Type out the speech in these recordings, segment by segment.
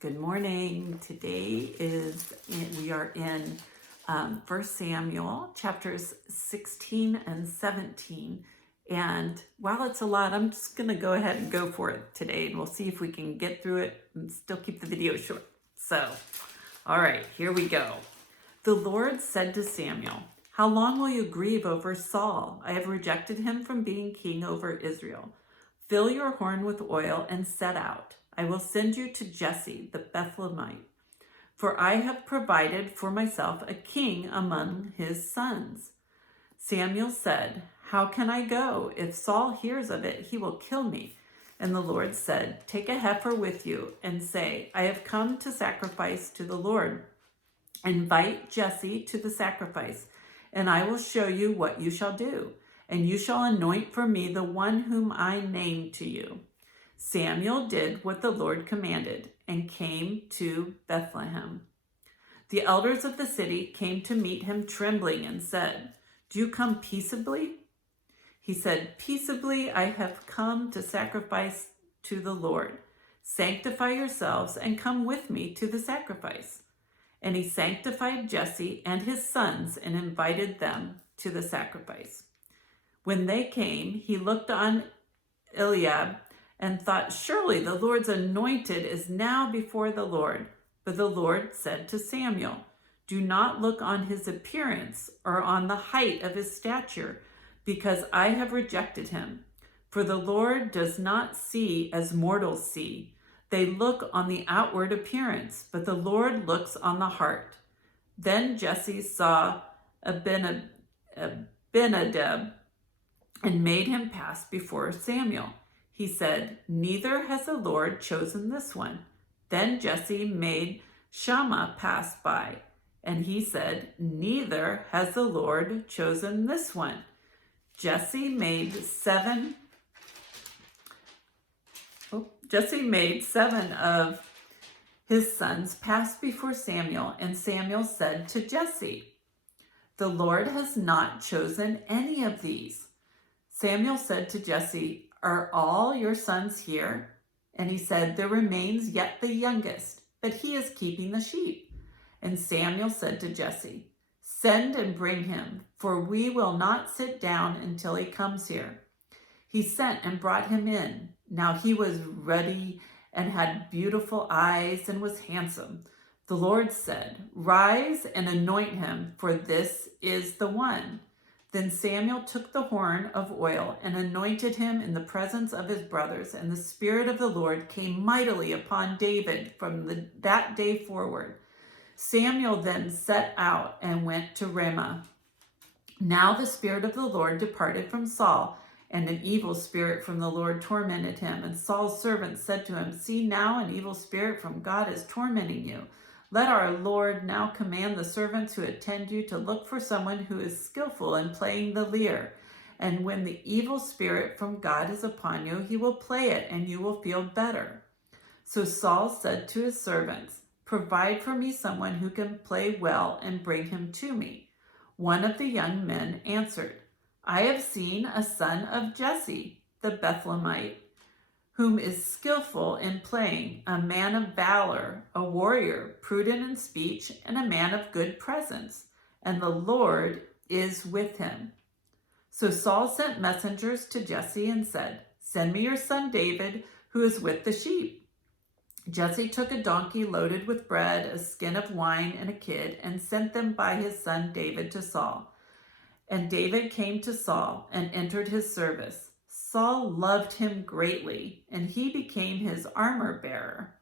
Good morning. We are in 1 Samuel chapters 16 and 17. And while it's a lot, I'm just going to go ahead and go for it today. And we'll see if we can get through it and still keep the video short. So, all right, here we go. The Lord said to Samuel, "How long will you grieve over Saul? I have rejected him from being king over Israel. Fill your horn with oil and set out. I will send you to Jesse the Bethlehemite, for I have provided for myself a king among his sons." Samuel said, "How can I go? If Saul hears of it, he will kill me." And the Lord said, "Take a heifer with you and say, 'I have come to sacrifice to the Lord.' Invite Jesse to the sacrifice, and I will show you what you shall do. And you shall anoint for me the one whom I name to you." Samuel did what the Lord commanded and came to Bethlehem. The elders of the city came to meet him trembling and said, "Do you come peaceably?" He said, "Peaceably I have come to sacrifice to the Lord. Sanctify yourselves and come with me to the sacrifice." And he sanctified Jesse and his sons and invited them to the sacrifice. When they came, he looked on Eliab and thought, "Surely the Lord's anointed is now before the Lord." But the Lord said to Samuel, "Do not look on his appearance or on the height of his stature, because I have rejected him. For the Lord does not see as mortals see. They look on the outward appearance, but the Lord looks on the heart." Then Jesse saw Abinadab and made him pass before Samuel. He said, "Neither has the Lord chosen this one." Then Jesse made Shammah pass by, and he said, "Neither has the Lord chosen this one." Jesse made seven of his sons pass before Samuel, and Samuel said to Jesse, "The Lord has not chosen any of these." Samuel said to Jesse, "Are all your sons here?" And he said, "There remains yet the youngest, but he is keeping the sheep." And Samuel said to Jesse, "Send and bring him, for we will not sit down until he comes here." He sent and brought him in. Now he was ruddy and had beautiful eyes and was handsome. The Lord said, "Rise and anoint him, for this is the one." Then Samuel took the horn of oil and anointed him in the presence of his brothers, and the Spirit of the Lord came mightily upon David from that day forward. Samuel then set out and went to Ramah. Now the Spirit of the Lord departed from Saul, and an evil spirit from the Lord tormented him. And Saul's servants said to him, "See now, an evil spirit from God is tormenting you. Let our Lord now command the servants who attend you to look for someone who is skillful in playing the lyre. And when the evil spirit from God is upon you, he will play it, and you will feel better." So Saul said to his servants, "Provide for me someone who can play well and bring him to me." One of the young men answered, "I have seen a son of Jesse, the Bethlehemite, whom is skillful in playing, a man of valor, a warrior, prudent in speech, and a man of good presence, and the Lord is with him." So Saul sent messengers to Jesse and said, "Send me your son David, who is with the sheep." Jesse took a donkey loaded with bread, a skin of wine, and a kid, and sent them by his son David to Saul. And David came to Saul and entered his service. Saul loved him greatly, and he became his armor bearer.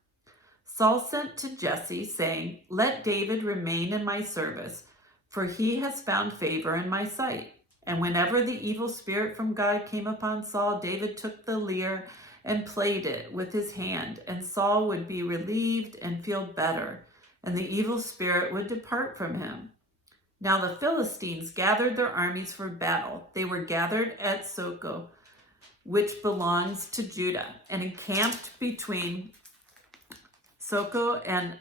Saul sent to Jesse, saying, "Let David remain in my service, for he has found favor in my sight." And whenever the evil spirit from God came upon Saul, David took the lyre and played it with his hand, and Saul would be relieved and feel better, and the evil spirit would depart from him. Now the Philistines gathered their armies for battle. They were gathered at Socoh, which belongs to Judah, and encamped between Socoh and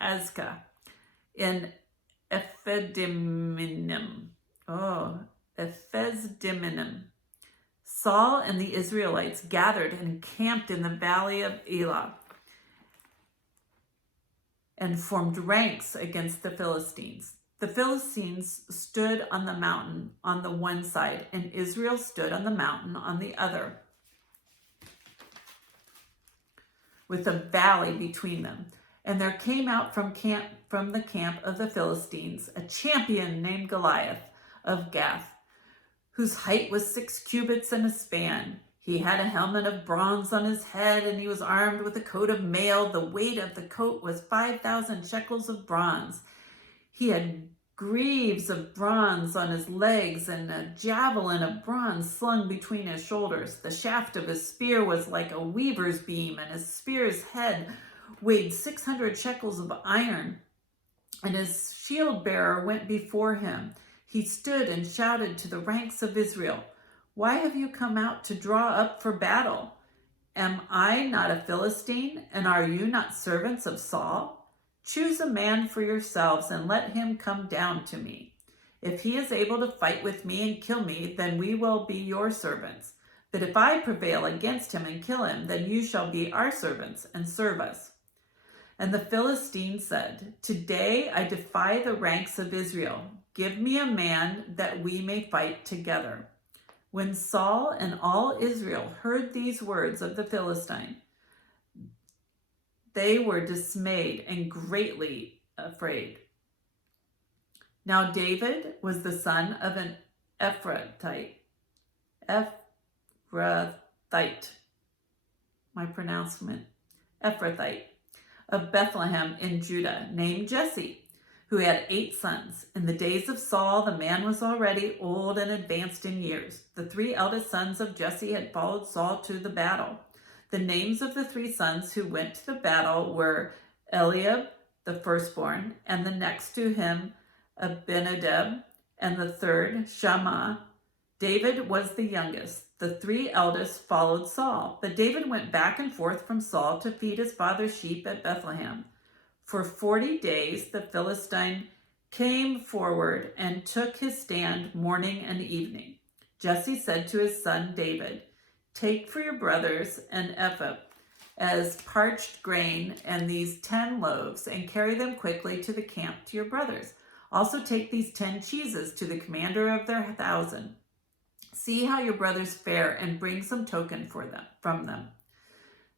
Azekah in Ephesdamim. Saul and the Israelites gathered and encamped in the valley of Elah. and formed ranks against the Philistines. The Philistines stood on the mountain on the one side, and Israel stood on the mountain on the other, with a valley between them. And there came out from the camp of the Philistines a champion named Goliath of Gath, whose height was 6 cubits and a span. He had a helmet of bronze on his head, and he was armed with a coat of mail. The weight of the coat was 5,000 shekels of bronze. He had greaves of bronze on his legs and a javelin of bronze slung between his shoulders. The shaft of his spear was like a weaver's beam, and his spear's head weighed 600 shekels of iron. And his shield bearer went before him. He stood and shouted to the ranks of Israel, "Why have you come out to draw up for battle? Am I not a Philistine, and are you not servants of Saul? Choose a man for yourselves and let him come down to me. If he is able to fight with me and kill me, then we will be your servants. But if I prevail against him and kill him, then you shall be our servants and serve us." And the Philistine said, "Today I defy the ranks of Israel. Give me a man that we may fight together." When Saul and all Israel heard these words of the Philistine, they were dismayed and greatly afraid. Now David was the son of an Ephrathite, of Bethlehem in Judah, named Jesse, who had 8 sons. In the days of Saul, the man was already old and advanced in years. The 3 eldest sons of Jesse had followed Saul to the battle. The names of the 3 sons who went to the battle were Eliab, the firstborn, and the next to him Abinadab, and the third Shammah. David was the youngest. The 3 eldest followed Saul, but David went back and forth from Saul to feed his father's sheep at Bethlehem. For 40 days the Philistine came forward and took his stand morning and evening. Jesse said to his son David, "Take for your brothers an ephah as parched grain and these 10 loaves, and carry them quickly to the camp to your brothers. Also take these 10 cheeses to the commander of their 1,000. See how your brothers fare and bring some token from them."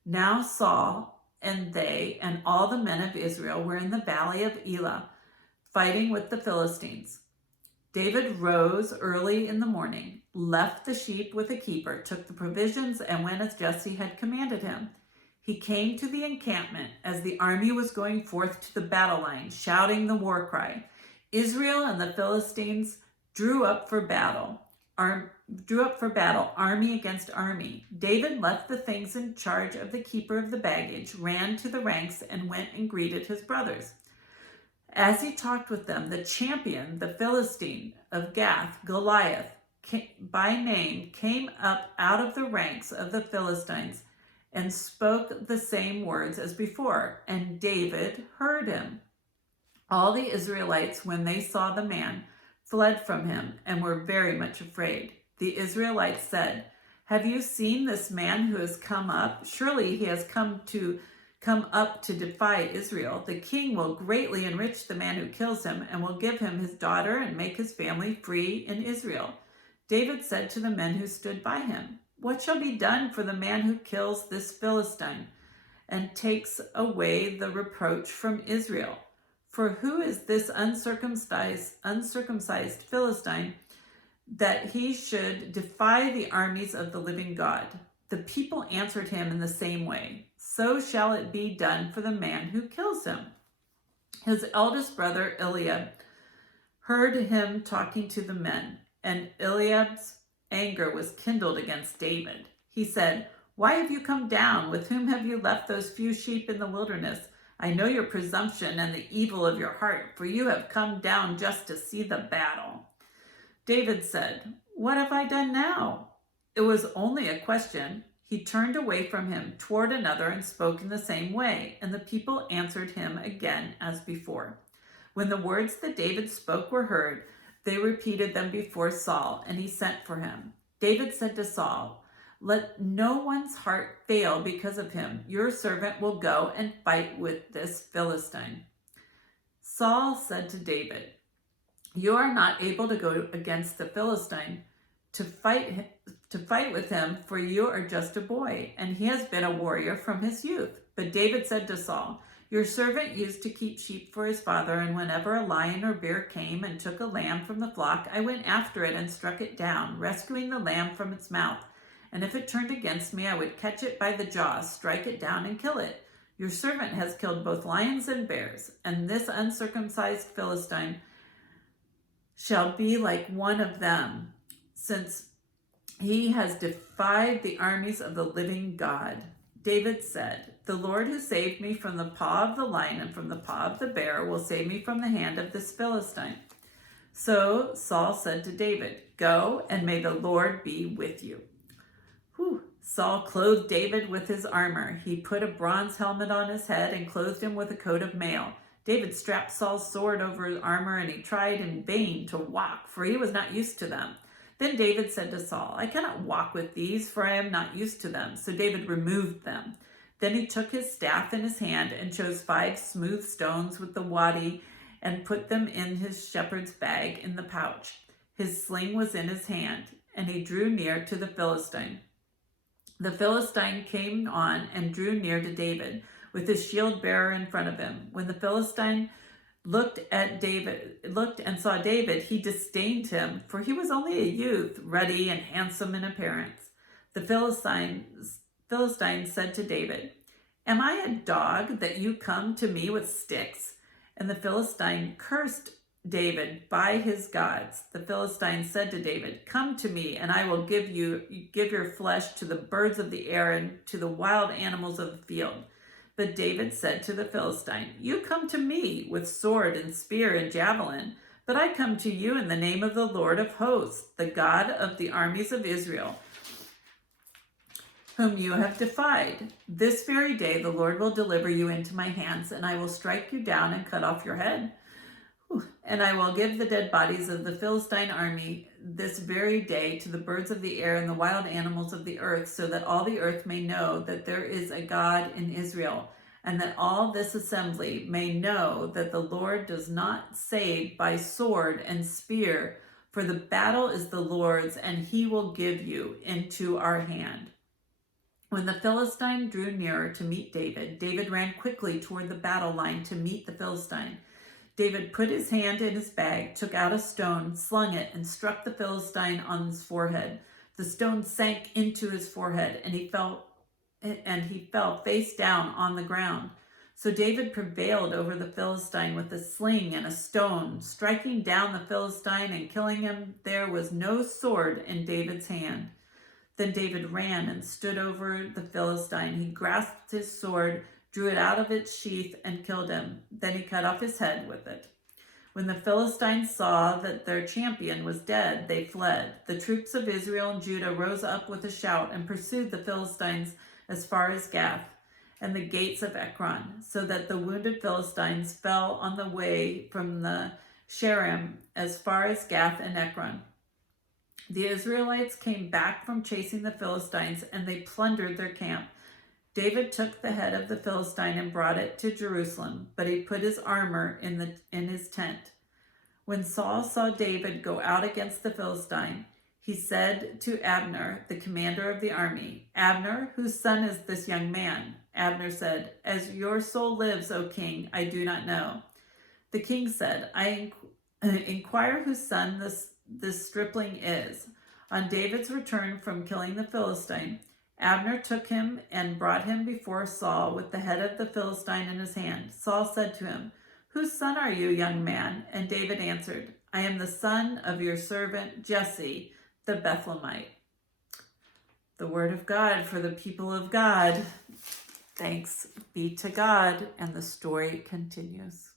Now Saul and they and all the men of Israel were in the valley of Elah, fighting with the Philistines. David rose early in the morning, left the sheep with a keeper, took the provisions, and went as Jesse had commanded him. He came to the encampment as the army was going forth to the battle line, shouting the war cry. Israel and the Philistines drew up for battle, army against army. David left the things in charge of the keeper of the baggage, ran to the ranks, and went and greeted his brothers. As he talked with them, the champion, the Philistine of Gath, Goliath, by name, came up out of the ranks of the Philistines and spoke the same words as before, and David heard him. All the Israelites, when they saw the man, fled from him and were very much afraid. The Israelites said, "Have you seen this man who has come up? Surely he has come up to defy Israel. The king will greatly enrich the man who kills him and will give him his daughter and make his family free in Israel." David said to the men who stood by him, "What shall be done for the man who kills this Philistine and takes away the reproach from Israel? For who is this uncircumcised Philistine that he should defy the armies of the living God?" The people answered him in the same way, "So shall it be done for the man who kills him." His eldest brother Eliab heard him talking to the men, and Eliab's anger was kindled against David. He said, "Why have you come down? With whom have you left those few sheep in the wilderness? I know your presumption and the evil of your heart, for you have come down just to see the battle." David said, "What have I done now?" It was only a question. He turned away from him toward another and spoke in the same way, and the people answered him again as before. When the words that David spoke were heard, they repeated them before Saul, and he sent for him. David said to Saul, "Let no one's heart fail because of him. Your servant will go and fight with this Philistine." Saul said to David, "You are not able to go against the Philistine to fight with him, for you are just a boy, and he has been a warrior from his youth." But David said to Saul, "Your servant used to keep sheep for his father, and whenever a lion or bear came and took a lamb from the flock, I went after it and struck it down, rescuing the lamb from its mouth. And if it turned against me, I would catch it by the jaws, strike it down, and kill it. Your servant has killed both lions and bears, and this uncircumcised Philistine shall be like one of them, since he has defied the armies of the living God." David said, "The Lord who saved me from the paw of the lion and from the paw of the bear will save me from the hand of this Philistine." So Saul said to David, "Go, and may the Lord be with you." Saul clothed David with his armor. He put a bronze helmet on his head and clothed him with a coat of mail. David strapped Saul's sword over his armor, and he tried in vain to walk, for he was not used to them. Then David said to Saul, "I cannot walk with these, for I am not used to them." So David removed them. Then he took his staff in his hand and chose 5 smooth stones with the wadi and put them in his shepherd's bag in the pouch. His sling was in his hand, and he drew near to the Philistine. The Philistine came on and drew near to David, with his shield bearer in front of him. When the Philistine looked and saw David, he disdained him, for he was only a youth, ruddy and handsome in appearance. The Philistine said to David, "Am I a dog that you come to me with sticks?" And the Philistine cursed David by his gods. The Philistine said to David, "Come to me, and I will give your flesh to the birds of the air and to the wild animals of the field." But David said to the Philistine, "You come to me with sword and spear and javelin, but I come to you in the name of the Lord of hosts, the God of the armies of Israel, whom you have defied. This very day the Lord will deliver you into my hands, and I will strike you down and cut off your head. And I will give the dead bodies of the Philistine army this very day to the birds of the air and the wild animals of the earth, so that all the earth may know that there is a God in Israel, and that all this assembly may know that the Lord does not save by sword and spear, for the battle is the Lord's, and he will give you into our hand." When the Philistine drew nearer to meet David, David ran quickly toward the battle line to meet the Philistine. David put his hand in his bag, took out a stone, slung it, and struck the Philistine on his forehead. The stone sank into his forehead, and he fell face down on the ground. So David prevailed over the Philistine with a sling and a stone, striking down the Philistine and killing him. There was no sword in David's hand. Then David ran and stood over the Philistine. He grasped his sword, drew it out of its sheath, and killed him. Then he cut off his head with it. When the Philistines saw that their champion was dead, they fled. The troops of Israel and Judah rose up with a shout and pursued the Philistines as far as Gath and the gates of Ekron, so that the wounded Philistines fell on the way from the Shaaraim as far as Gath and Ekron. The Israelites came back from chasing the Philistines, and they plundered their camp. David took the head of the Philistine and brought it to Jerusalem, but he put his armor in his tent. When Saul saw David go out against the Philistine, he said to Abner, the commander of the army, "Abner, whose son is this young man?" Abner said, "As your soul lives, O king, I do not know." The king said, "I inquire whose son this stripling is." On David's return from killing the Philistine, Abner took him and brought him before Saul with the head of the Philistine in his hand. Saul said to him, "Whose son are you, young man?" And David answered, "I am the son of your servant Jesse, the Bethlehemite." The word of God for the people of God. Thanks be to God. And the story continues.